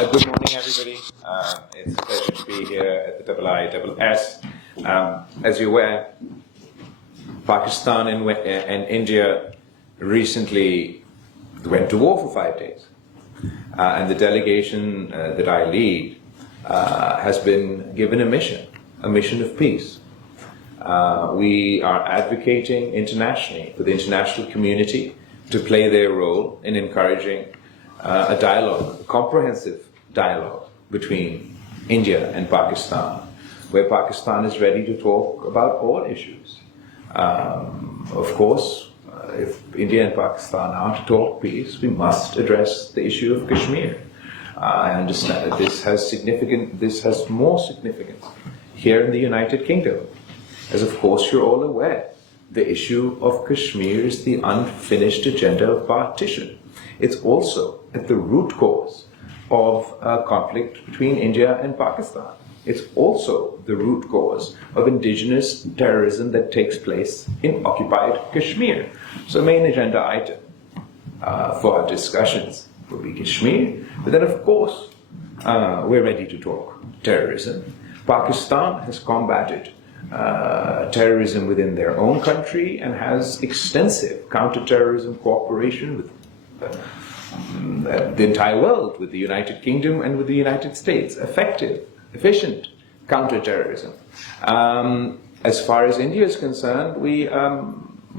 Good morning, everybody. It's a pleasure to be here at the IISS. As you're aware, Pakistan and India recently went to war for 5 days. And the delegation that I lead has been given a mission of peace. We are advocating internationally for the international community to play their role in encouraging a dialogue, a comprehensive dialogue between India and Pakistan, where Pakistan is ready to talk about all issues. Of course, if India and Pakistan are to talk peace, we must address the issue of Kashmir. I understand that this has more significance here in the United Kingdom. As of course you're all aware, the issue of Kashmir is the unfinished agenda of partition. It's also at the root cause of conflict between India and Pakistan. It's also the root cause of indigenous terrorism that takes place in occupied Kashmir. So main agenda item for our discussions will be Kashmir, but then of course we're ready to talk terrorism. Pakistan has combated terrorism within their own country and has extensive counter-terrorism cooperation with the entire world, with the United Kingdom and with the United States. Effective, efficient counter-terrorism. As far as India is concerned, we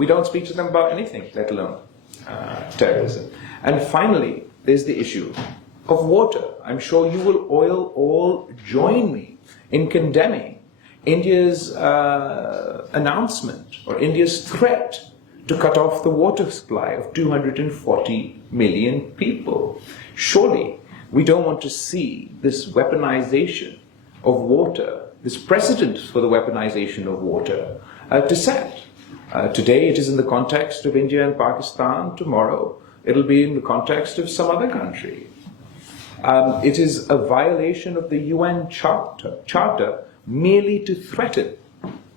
don't speak to them about anything, let alone terrorism. And finally, there's the issue of water. I'm sure you will all join me in condemning India's announcement or India's threat to cut off the water supply of 240 million people. Surely we don't want to see this weaponization of water, this precedent for the weaponization of water to set. Today it is in the context of India and Pakistan. Tomorrow it'll be in the context of some other country. It is a violation of the UN Charter merely to threaten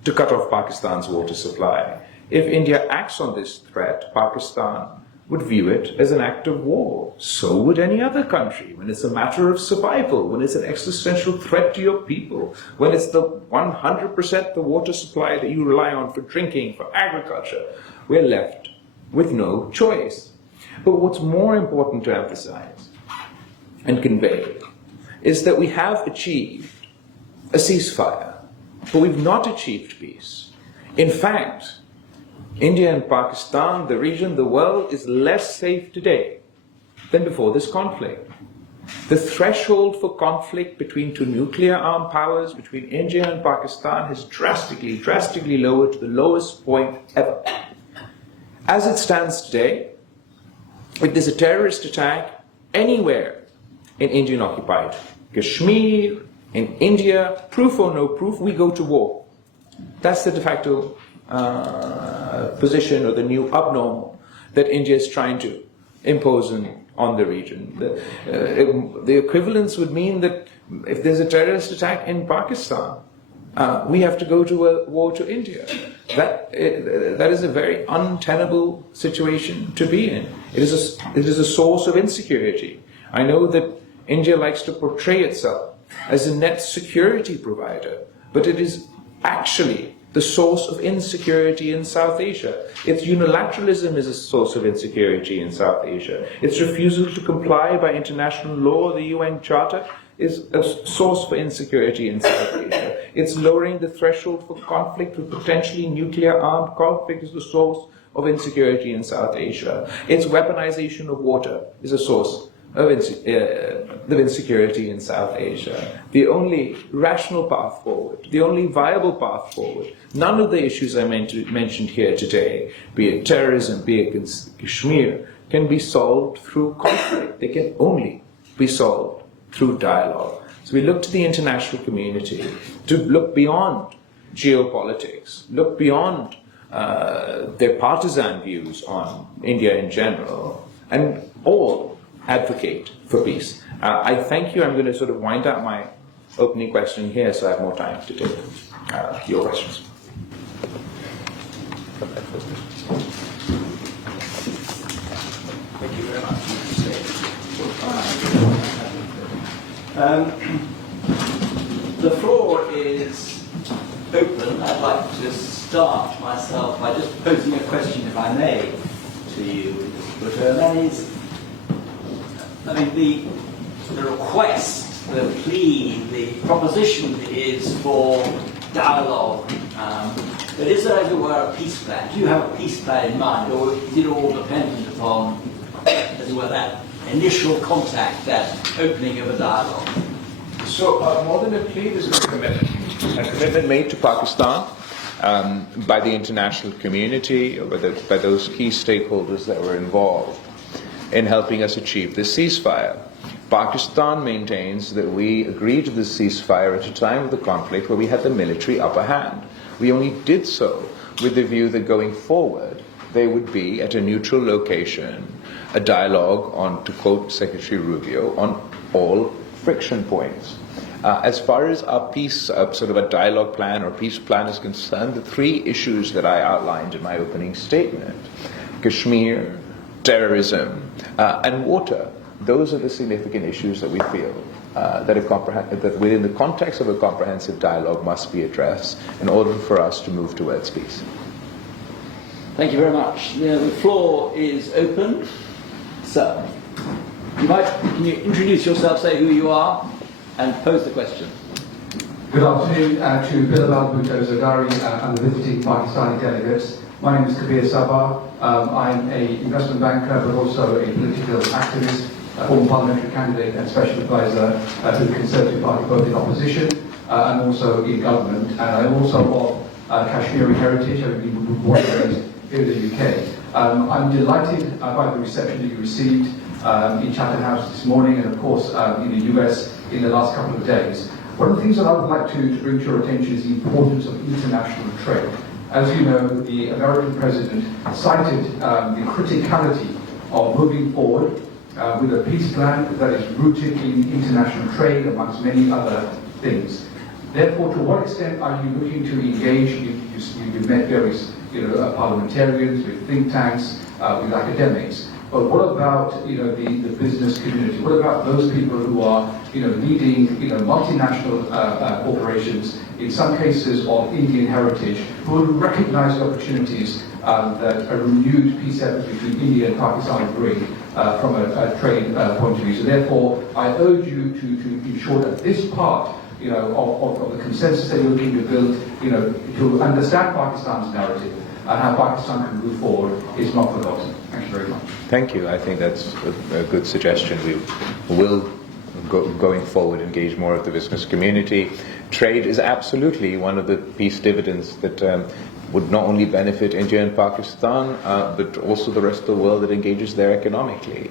to cut off Pakistan's water supply. If India acts on this threat, Pakistan would view it as an act of war. So would any other country. When it's a matter of survival, when it's an existential threat to your people, when it's the 100% the water supply that you rely on for drinking, for agriculture, we're left with no choice. But what's more important to emphasize and convey is that we have achieved a ceasefire, but we've not achieved peace. In fact, India and Pakistan, the region, the world, is less safe today than before this conflict. The threshold for conflict between two nuclear-armed powers, between India and Pakistan, has drastically lowered to the lowest point ever. As it stands today, if there's a terrorist attack anywhere in Indian-occupied Kashmir, in India, proof or no proof, we go to war. That's the de facto position, or the new abnormal that India is trying to impose on the region. The equivalence would mean that if there's a terrorist attack in Pakistan, we have to go to a war to India. That is a very untenable situation to be in. It is a source of insecurity. I know that India likes to portray itself as a net security provider, but it is actually the source of insecurity in South Asia. Its unilateralism is a source of insecurity in South Asia. Its refusal to comply by international law, the UN Charter, is a source for insecurity in South Asia. It's lowering the threshold for conflict with potentially nuclear-armed conflict is the source of insecurity in South Asia. Its weaponization of water is a source of insecurity in South Asia. The only rational path forward, the only viable path forward, none of the issues I mentioned here today, be it terrorism, be it Kashmir, can be solved through conflict. They can only be solved through dialogue. So we look to the international community to look beyond geopolitics, look beyond their partisan views on India in general, and all advocate for peace. I thank you. I'm going to sort of wind up my opening question here so I have more time to take your questions. Thank you very much. The floor is open. I'd like to start myself by just posing a question, if I may, to you, Mr. Bhutto, and that is, I mean, the request, the plea, the proposition is for dialogue. But is there, as it were, a peace plan? Do you have a peace plan in mind, or is it all dependent upon, as it were, that initial contact, that opening of a dialogue? So more than a plea, this is a commitment made to Pakistan by the international community, or by those key stakeholders that were involved in helping us achieve this ceasefire. Pakistan maintains that we agreed to this ceasefire at a time of the conflict where we had the military upper hand. We only did so with the view that going forward there would be, at a neutral location, a dialogue on, to quote Secretary Rubio, on all friction points. As far as our peace, sort of a dialogue plan or peace plan is concerned, the three issues that I outlined in my opening statement, Kashmir, terrorism, and water, those are the significant issues that we feel that within the context of a comprehensive dialogue must be addressed in order for us to move towards peace. Thank you very much. The floor is open. Sir, can you introduce yourself, say who you are, and pose the question? Good afternoon to Bilawal Bhutto Zardari and the visiting Pakistani delegates. My name is Kabir Sabah. I'm an investment banker, but also a political activist, a former parliamentary candidate and special advisor to the Conservative Party, both in opposition and also in government. And I'm also of Kashmiri heritage, having been born and raised here in the UK. I'm delighted by the reception that you received in Chatham House this morning, and of course in the US in the last couple of days. One of the things that I would like to bring to your attention is the importance of international trade. As you know, the American president cited the criticality of moving forward with a peace plan that is rooted in international trade, amongst many other things. Therefore, to what extent are you looking to engage? You've met various parliamentarians, with think tanks, with academics. But what about the business community? What about those people who are leading multinational corporations, in some cases of Indian heritage, who will recognize the opportunities that a renewed peace effort between India and Pakistan bring from a trade point of view? So therefore, I urge you to ensure that this part of the consensus that you're looking to build, to understand Pakistan's narrative and how Pakistan can move forward is not forgotten. Thank you very much. Thank you. I think that's a good suggestion. We will, going forward, engage more of the business community. Trade is absolutely one of the peace dividends that would not only benefit India and Pakistan, but also the rest of the world that engages there economically.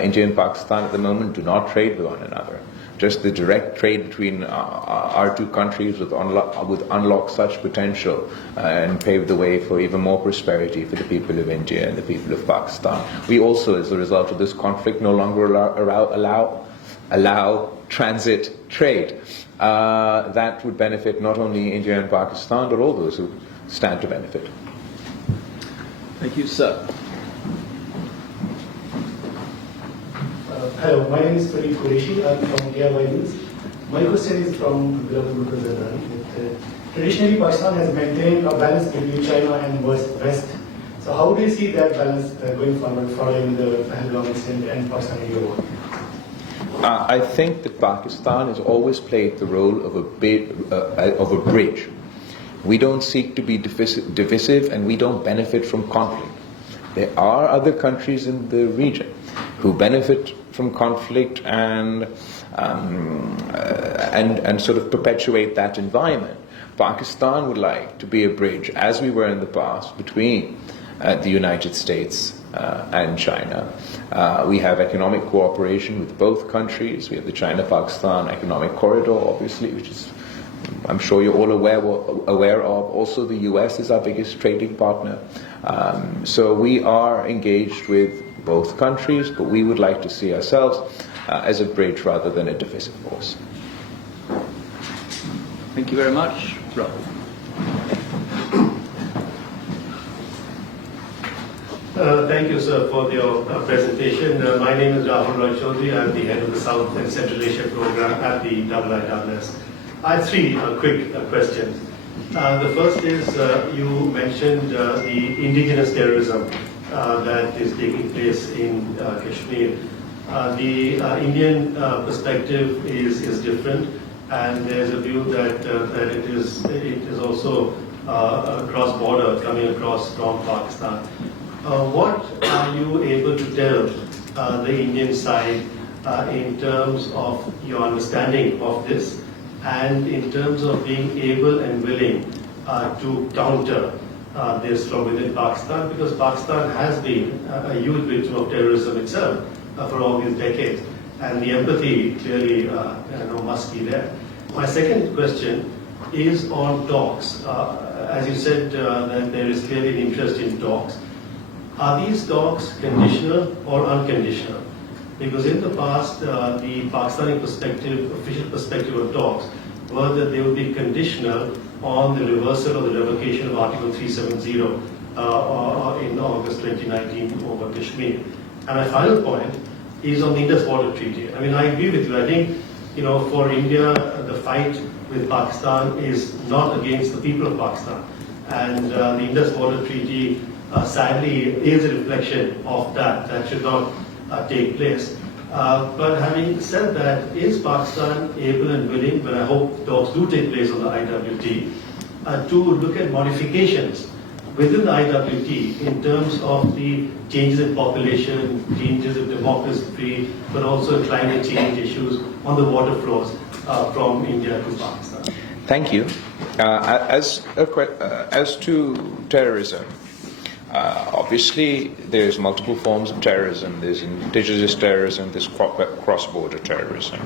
India and Pakistan at the moment do not trade with one another. Just the direct trade between our two countries would unlock such potential and pave the way for even more prosperity for the people of India and the people of Pakistan. We also, as a result of this conflict, no longer allow transit trade. That would benefit not only India and Pakistan, but all those who stand to benefit. Thank you, sir. Hello, my name is Farid Qureshi. I'm from IISS. My question is from Bilawal Bhutto Zardari. Traditionally, Pakistan has maintained a balance between China and West. So how do you see that balance going forward following the Pahalgam incident and Pakistan-India war? I think that Pakistan has always played the role of a bridge. We don't seek to be divisive, and we don't benefit from conflict. There are other countries in the region who benefit from conflict and sort of perpetuate that environment. Pakistan would like to be a bridge, as we were in the past, between the United States and China. We have economic cooperation with both countries. We have the China-Pakistan Economic Corridor, obviously, which is, I'm sure you're all aware of. Also, the US is our biggest trading partner. So we are engaged with both countries, but we would like to see ourselves as a bridge rather than a divisive force. Thank you very much. Rob. Thank you, sir, for your presentation. My name is Rahul Roy Chaudhary. I'm the head of the South and Central Asia program at the IISS. I have three quick questions. The first is you mentioned the indigenous terrorism that is taking place in Kashmir. The Indian perspective is different, and there's a view that it is also cross-border coming across from Pakistan. What are you able to tell the Indian side in terms of your understanding of this, and in terms of being able and willing to counter this from within Pakistan, because Pakistan has been a huge victim of terrorism itself for all these decades, and the empathy clearly must be there. My second question is on talks. As you said, that there is clearly an interest in talks. Are these talks conditional or unconditional? Because in the past, the Pakistani perspective, official perspective on talks, were that they would be conditional on the reversal or the revocation of Article 370 in August 2019 over Kashmir. And my final point is on the Indus Water Treaty. I mean, I agree with you. I think, for India, the fight with Pakistan is not against the people of Pakistan. And the Indus Water Treaty, sadly, is a reflection of that. That should not take place. But having said that, is Pakistan able and willing, but I hope talks do take place on the IWT, to look at modifications within the IWT in terms of the changes in population, changes in demography, but also climate change issues on the water flows from India to Pakistan? Thank you. As to terrorism, obviously there's multiple forms of terrorism. There's indigenous terrorism, there's cross-border terrorism.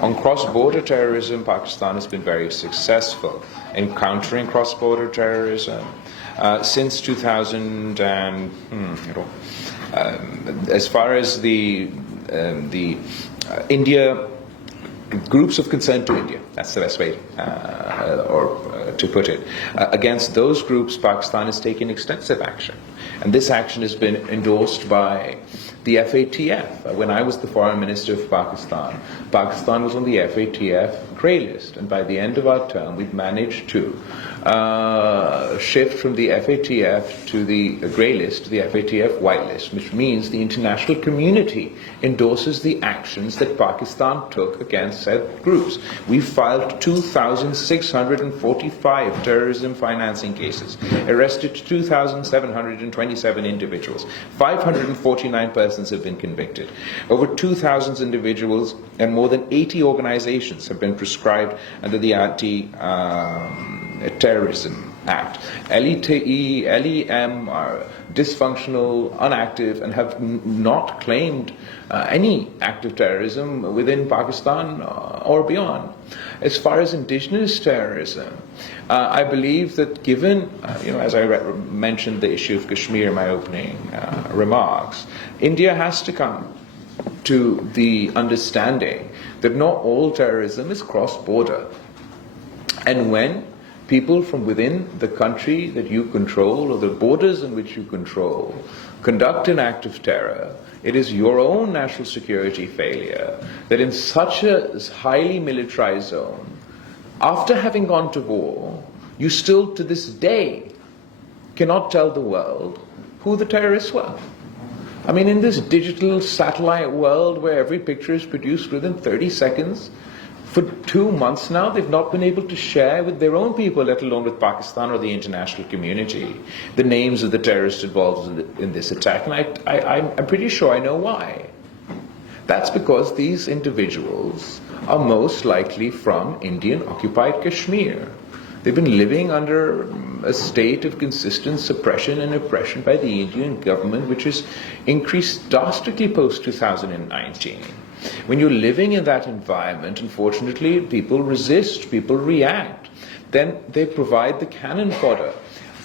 On cross-border terrorism, Pakistan has been very successful in countering cross-border terrorism. Since 2000 and, as far as the India, groups of concern to India, that's the best way to put it. Against those groups, Pakistan has taken extensive action. And this action has been endorsed by the FATF. When I was the foreign minister of Pakistan, Pakistan was on the FATF grey list. And by the end of our term, we've managed to shift from the FATF to the grey list to the FATF white list, which means the international community endorses the actions that Pakistan took against said groups. We filed 2,645 terrorism financing cases, arrested 2,727 individuals, 549 persons have been convicted. Over 2,000 individuals and more than 80 organizations have been proscribed under the Anti-Terrorism Act. LEM are dysfunctional, inactive, and have not claimed any act of terrorism within Pakistan or beyond. As far as indigenous terrorism, I believe that given, as I mentioned the issue of Kashmir in my opening remarks, India has to come to the understanding that not all terrorism is cross-border. And when people from within the country that you control or the borders in which you control conduct an act of terror, it is your own national security failure that in such a highly militarized zone, after having gone to war, you still to this day cannot tell the world who the terrorists were. I mean, in this digital satellite world where every picture is produced within 30 seconds, for 2 months now, they've not been able to share with their own people, let alone with Pakistan or the international community, the names of the terrorists involved in this attack. And I'm pretty sure I know why. That's because these individuals are most likely from Indian-occupied Kashmir. They've been living under a state of consistent suppression and oppression by the Indian government, which has increased drastically post-2019. When you're living in that environment, unfortunately, people resist, people react. Then they provide the cannon fodder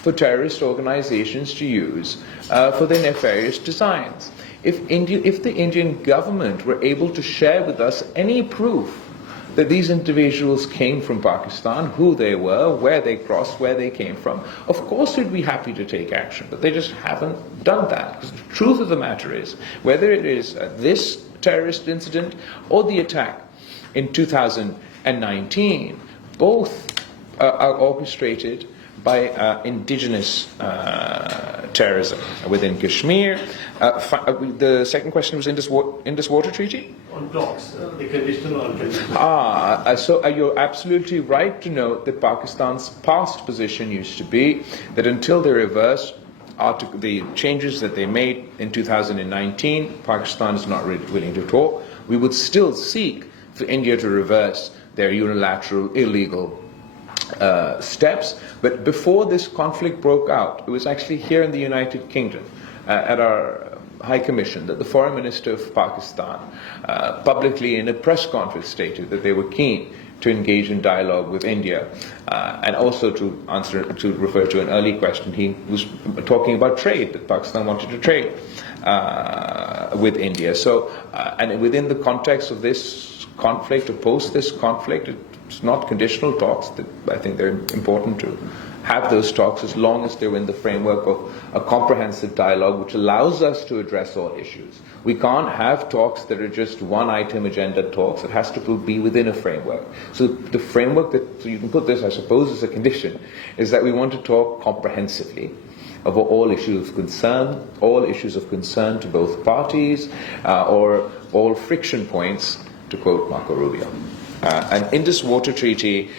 for terrorist organizations to use for their nefarious designs. If the Indian government were able to share with us any proof that these individuals came from Pakistan, who they were, where they crossed, where they came from. Of course we'd be happy to take action, but they just haven't done that. Because the truth of the matter is, whether it is this terrorist incident or the attack in 2019, both are orchestrated by indigenous terrorism within Kashmir. The second question was Indus Water Treaty? On talks, the conditional or unconditional. So you're absolutely right to note that Pakistan's past position used to be that until they reverse the changes that they made in 2019, Pakistan is not really willing to talk. We would still seek for India to reverse their unilateral, illegal steps. But before this conflict broke out, it was actually here in the United Kingdom at our High Commission that the Foreign Minister of Pakistan publicly in a press conference stated that they were keen to engage in dialogue with India. And also to refer to an early question, he was talking about trade, that Pakistan wanted to trade with India. So, and within the context of this conflict, or post this conflict, it's not conditional talks. I think they're important to have those talks as long as they're in the framework of a comprehensive dialogue which allows us to address all issues. We can't have talks that are just one-item agenda talks. It has to be within a framework. So the framework so you can put this, I suppose, as a condition, is that we want to talk comprehensively over all issues of concern to both parties, or all friction points, to quote Marco Rubio. And in this water treaty,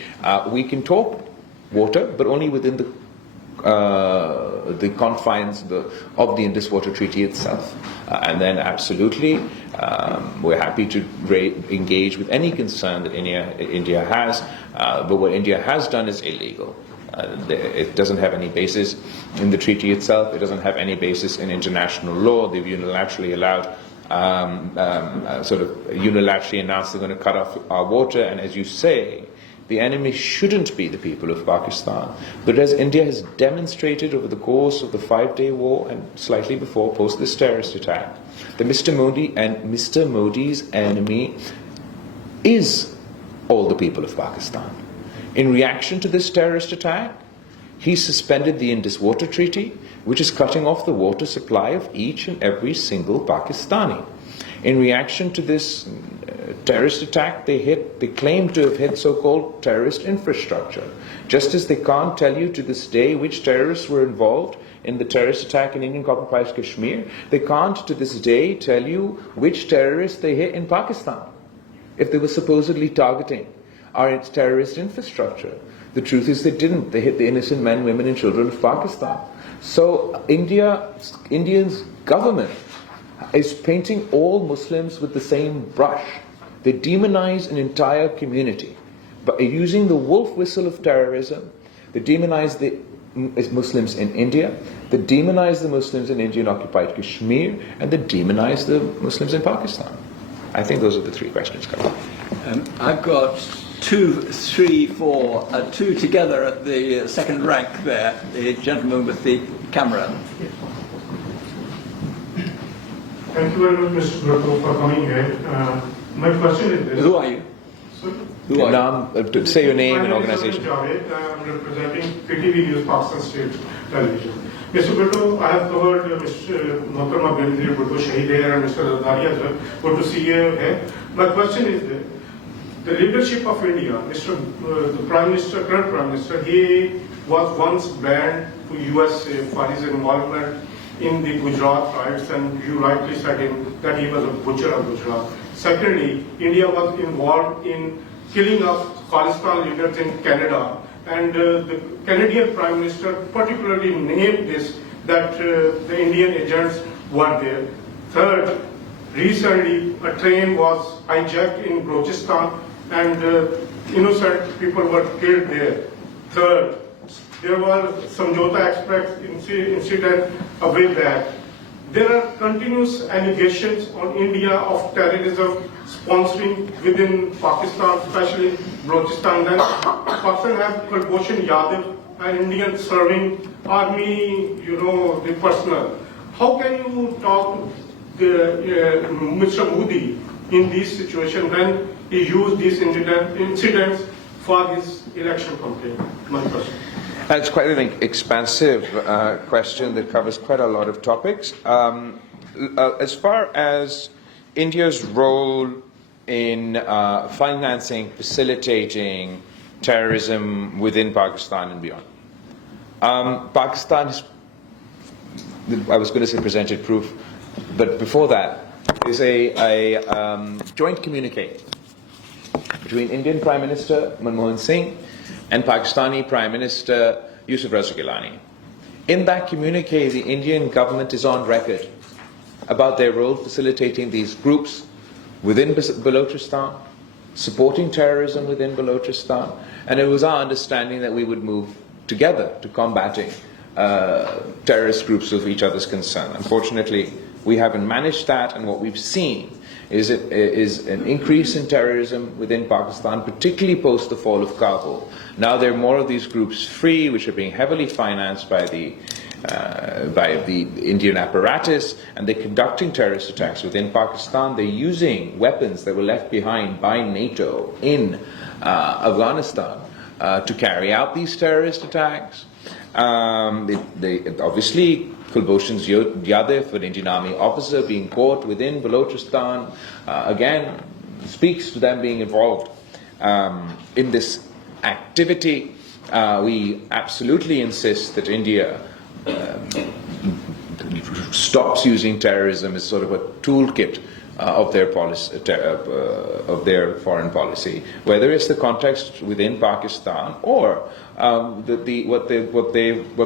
we can talk water, but only within the confines of the Indus Water Treaty itself. And then absolutely, we're happy to engage with any concern that India has, but what India has done is illegal. It doesn't have any basis in the treaty itself. It doesn't have any basis in international law. They've unilaterally allowed unilaterally announced they're going to cut off our water, and as you say, the enemy shouldn't be the people of Pakistan. But as India has demonstrated over the course of the 5-day war and slightly before, post this terrorist attack, that Mr. Modi and Mr. Modi's enemy is all the people of Pakistan. In reaction to this terrorist attack, he suspended the Indus Water Treaty, which is cutting off the water supply of each and every single Pakistani. In reaction to this terrorist attack, they claim to have hit so-called terrorist infrastructure. Just as they can't tell you to this day which terrorists were involved in the terrorist attack in Indian-occupied Kashmir, they can't to this day tell you which terrorists they hit in Pakistan, if they were supposedly targeting our terrorist infrastructure. The truth is they didn't. They hit the innocent men, women and children of Pakistan. So India's government is painting all Muslims with the same brush. They demonize an entire community. But using the wolf whistle of terrorism, they demonize the Muslims in India, they demonize the Muslims in Indian-occupied Kashmir, and they demonize the Muslims in Pakistan. I think those are the three questions covered. I've got 2, 3, 4, 2 together at the second rank there, the gentleman with the camera. Thank you very much, Mr. Bhutto, for coming here. My question is this. Who are you? Sorry? Who are you? Say your name and organization. My name is Javed. I'm representing PTV News, Pakistan State Television. Mr. Bhutto, I have covered Mr. Mohtarma Benazir Bhutto Shahid and Mr. Zardari as well. Good to see you here. My question is this. The leadership of India, the Prime Minister, current Prime Minister, he was once banned to USA for his involvement in the Gujarat riots, and you rightly said that he was a butcher of Gujarat. Secondly, India was involved in killing of Khalistan leaders in Canada, and the Canadian Prime Minister particularly named this, that the Indian agents were there. Third, recently a train was hijacked in Balochistan and innocent people were killed there. Third, there was Samjhauta Express incident a way back. There are continuous allegations on India of terrorism sponsoring within Pakistan, especially Balochistan. Then Pakistan have Kulbhushan Yadav, an Indian serving army, the personnel. How can you talk to Mr. Modi in this situation when he used these incidents for his election campaign? My question. That's quite an expansive question that covers quite a lot of topics. As far as India's role in financing, facilitating terrorism within Pakistan and beyond, Pakistan has, I was going to say presented proof, but before that, is a joint communique between Indian Prime Minister Manmohan Singh and Pakistani Prime Minister Yusuf Raza Gilani. In that communique, the Indian government is on record about their role facilitating these groups within Balochistan, supporting terrorism within Balochistan, and it was our understanding that we would move together to combating terrorist groups of each other's concern. Unfortunately, we haven't managed that, and what we've seen is an increase in terrorism within Pakistan, particularly post the fall of Kabul. Now there are more of these groups free, which are being heavily financed by the Indian apparatus, and they're conducting terrorist attacks within Pakistan. They're using weapons that were left behind by NATO in Afghanistan to carry out these terrorist attacks. They obviously, Kulbhushan Yadav, an Indian Army officer being caught within Balochistan, again speaks to them being involved in this activity. We absolutely insist that India stops using terrorism as sort of a toolkit of their policy, of their foreign policy, whether it's the context within Pakistan or what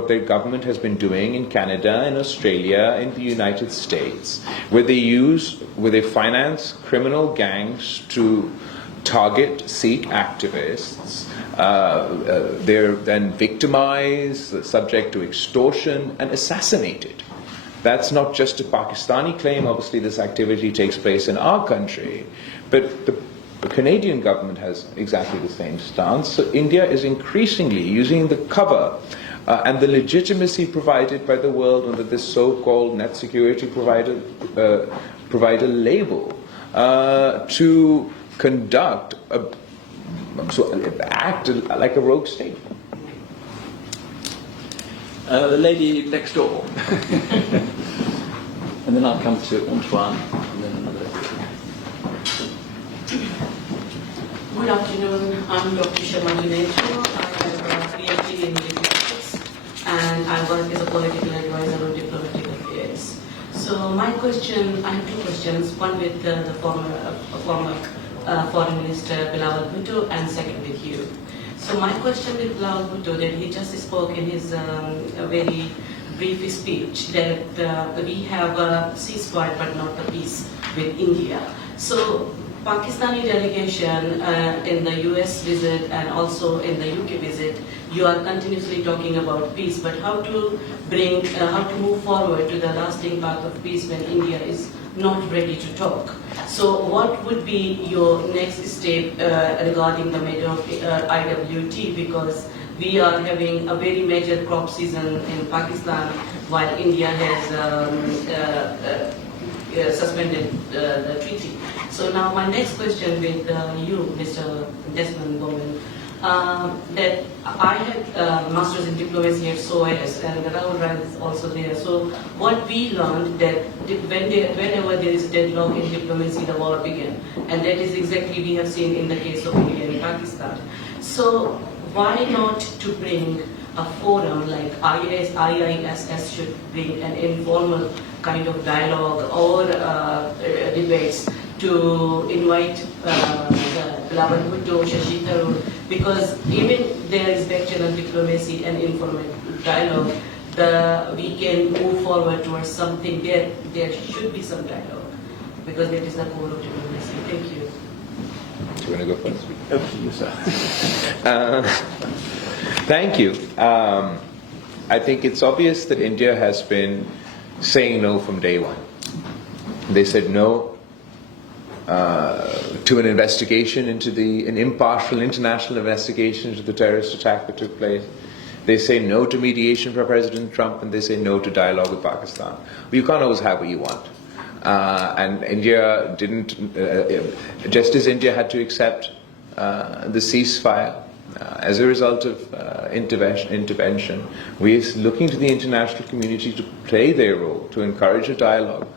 their government has been doing in Canada, in Australia, in the United States, where they finance criminal gangs to target Sikh activists. They're then victimized, subject to extortion, and assassinated. That's not just a Pakistani claim. Obviously, this activity takes place in our country, but the Canadian government has exactly the same stance. So India is increasingly using the cover and the legitimacy provided by the world under this so-called net security provider label to conduct act like a rogue state. The lady next door. And then I'll come to Antoine, and then another. Good afternoon. I'm Dr. Sharma Junaid. I have a PhD in Geopolitics, and I work as a political advisor on diplomatic affairs. So my question, I have two questions. One with the former Foreign Minister Bilawal Bhutto, and second with you. So my question with Bilawal Bhutto, that he just spoke in his very brief speech that we have a ceasefire but not a peace with India. So Pakistani delegation in the US visit and also in the UK visit, you are continuously talking about peace, but how to move forward to the lasting path of peace when India is not ready to talk. So what would be your next step regarding the matter of IWT, because we are having a very major crop season in Pakistan while India has suspended the treaty. So now my next question with you, Mr. Desmond Bowman, that I had masters in diplomacy at SOAS, and Rahul Rai is also there. So what we learned that whenever there is deadlock in diplomacy, the war begins, and that is exactly we have seen in the case of India and Pakistan. So why not to bring a forum like IISS should bring an informal kind of dialogue or debates to invite Bilawal Bhutto, Shashi Tharoor, because even there is bachelor diplomacy and informal dialogue, we can move forward towards something. There should be some dialogue, because that is the core of diplomacy. Thank you. Do you want to go first? Over to you, sir. Thank you. I think it's obvious that India has been saying no from day one. They said no to an investigation into an impartial international investigation into the terrorist attack that took place. They say no to mediation for President Trump, and they say no to dialogue with Pakistan. Well, you can't always have what you want. And India didn't, just as India had to accept the ceasefire as a result of intervention, we are looking to the international community to play their role, to encourage a dialogue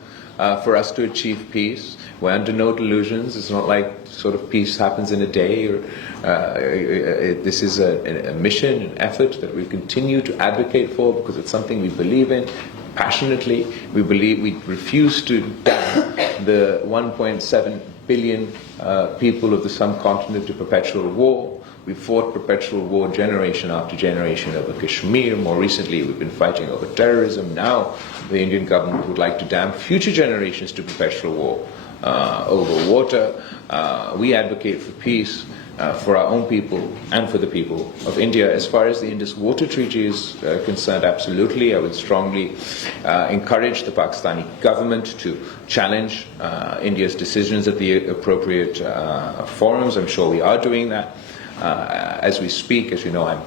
for us to achieve peace. We're under no delusions. It's not like sort of peace happens in a day. Or this is a mission, an effort that we continue to advocate for because it's something we believe in passionately. We refuse to damn the 1.7 billion people of the subcontinent to perpetual war. We fought perpetual war generation after generation over Kashmir. More recently, we've been fighting over terrorism. Now, the Indian government would like to damn future generations to perpetual war over water. We advocate for peace for our own people and for the people of India. As far as the Indus Water Treaty is concerned, absolutely, I would strongly encourage the Pakistani government to challenge India's decisions at the appropriate forums. I'm sure we are doing that. As we speak, as you know, I'm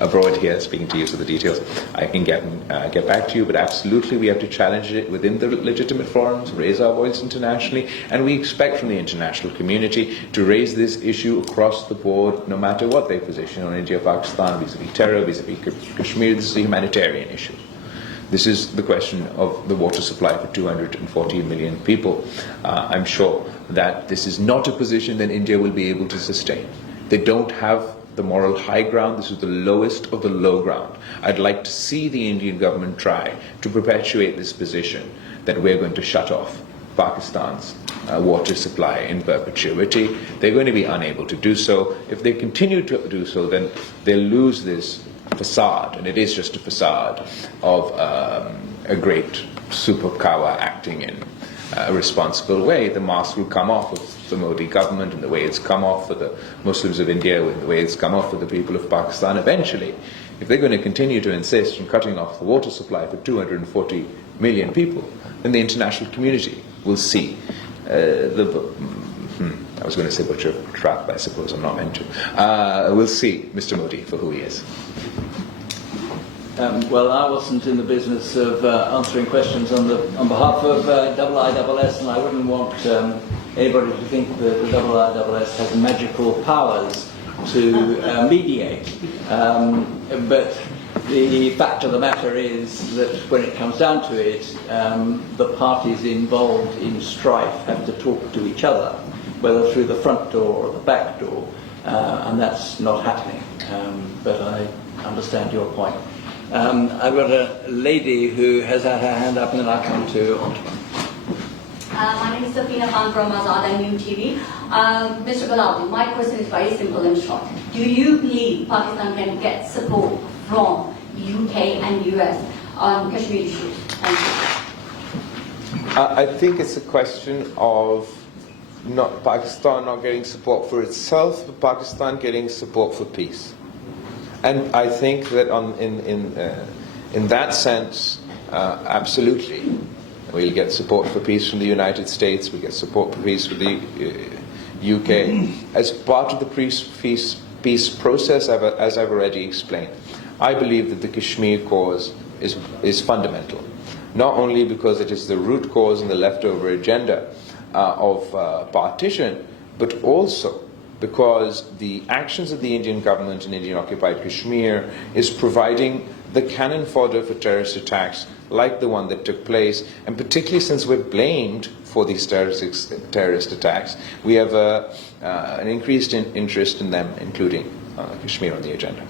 abroad here speaking to you, so the details I can get back to you, but absolutely we have to challenge it within the legitimate forums, raise our voice internationally, and we expect from the international community to raise this issue across the board, no matter what their position on India, Pakistan, vis-a-vis terror, vis-a-vis Kashmir. This is a humanitarian issue. This is the question of the water supply for 240 million people. I'm sure that this is not a position that India will be able to sustain. They don't have the moral high ground. This is the lowest of the low ground. I'd like to see the Indian government try to perpetuate this position that we're going to shut off Pakistan's water supply in perpetuity. They're going to be unable to do so. If they continue to do so, then they'll lose this facade, and it is just a facade of a great superpower acting in a responsible way. The mask will come off of the Modi government and the way it's come off for the Muslims of India and the way it's come off for the people of Pakistan eventually. If they're going to continue to insist on cutting off the water supply for 240 million people, then the international community will see I was going to say butcher trap, I suppose I'm not meant to. We'll see Mr. Modi for who he is. Well, I wasn't in the business of answering questions on behalf of IISS, and I wouldn't want anybody to think that the IISS has magical powers to mediate. But the fact of the matter is that when it comes down to it, the parties involved in strife have to talk to each other, whether through the front door or the back door, and that's not happening. But I understand your point. I've got a lady who has had her hand up, and then I'll come to Antoine. My name is Safina Khan from Azad and New TV. Mr. Bilawal, my question is very simple and short. Do you believe Pakistan can get support from UK and US on Kashmir issues? Thank you. I think it's a question of not Pakistan not getting support for itself, but Pakistan getting support for peace. And I think that in that sense, absolutely, we'll get support for peace from the United States. We get support for peace from the UK as part of the peace process. As I've already explained, I believe that the Kashmir cause is fundamental, not only because it is the root cause and the leftover agenda of partition, but also because the actions of the Indian government in Indian-occupied Kashmir is providing the cannon fodder for terrorist attacks like the one that took place, and particularly since we're blamed for these terrorist attacks, we have an increased interest in them, including Kashmir on the agenda.